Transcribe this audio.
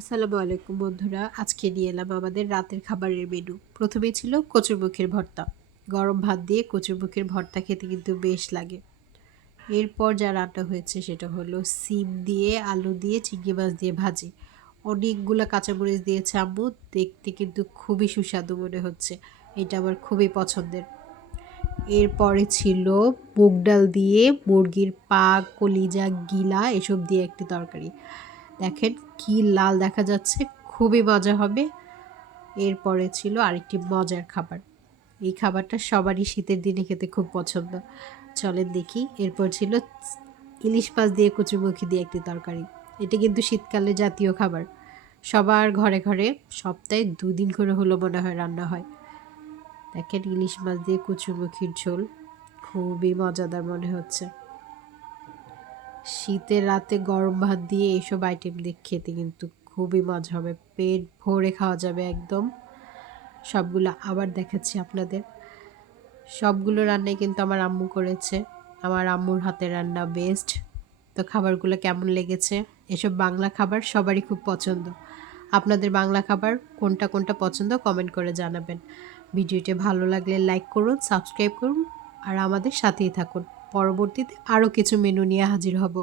আসসালামু আলাইকুম বন্ধুরা, আজকে নিয়ে এলাম আমাদের রাতের খাবারের মেনু প্রথমেই ছিল কচুরমুখীর ভর্তা। গরম ভাত দিয়ে কচুরমুখীর ভর্তা খেতে কিন্তু বেশ লাগে। এরপর যা রান্না হয়েছে সেটা হলো সিম দিয়ে, আলু দিয়ে, চিংড়ি মাছ দিয়ে ভাজি। অনেকগুলো কাঁচামরিচ দিয়েছে আম্মু, দেখতে কিন্তু খুবই সুস্বাদু মনে হচ্ছে। এটা আমার খুবই পছন্দের। এরপরে ছিল মুগ ডাল দিয়ে মুরগির পা, কলিজা, গিলা, এসব দিয়ে একটি তরকারি। দেখেন কি লাল দেখা যাচ্ছে, খুবই মজা হবে। এরপরে ছিল আরেকটি মজার খাবার। এই খাবারটা সবারই শীতের দিনে খেতে খুব পছন্দ। চলেন দেখি। এরপর ছিল ইলিশ মাছ দিয়ে কচুরমুখী দিয়ে একটি তরকারি। এটা কিন্তু শীতকালে জাতীয় খাবার। সবার ঘরে ঘরে সপ্তাহে দুদিন করে হলো মনে হয় রান্না হয়। দেখেন ইলিশ মাছ দিয়ে কচুরমুখির ঝোল। খুবই মজাদার মনে হচ্ছে। শীতের রাতে গরম ভাত দিয়ে এইসব আইটেম দিয়ে খেতে কিন্তু খুবই মজা হবে। পেট ভরে খাওয়া যাবে একদম। সবগুলো আবার দেখাচ্ছি আপনাদের। সবগুলো রান্নাই কিন্তু আমার আম্মু করেছে। আমার আম্মুর হাতের রান্না বেস্ট তো খাবারগুলো কেমন লেগেছে? এসব বাংলা খাবার সবারই খুব পছন্দ। আপনাদের বাংলা খাবার কোনটা কোনটা পছন্দ কমেন্ট করে জানাবেন। ভিডিওটি ভালো লাগলে লাইক করুন সাবস্ক্রাইব করুন, আর আমাদের সাথেই থাকুন। পরবর্তীতে আরও কিছু মেনু নিয়ে হাজির হব।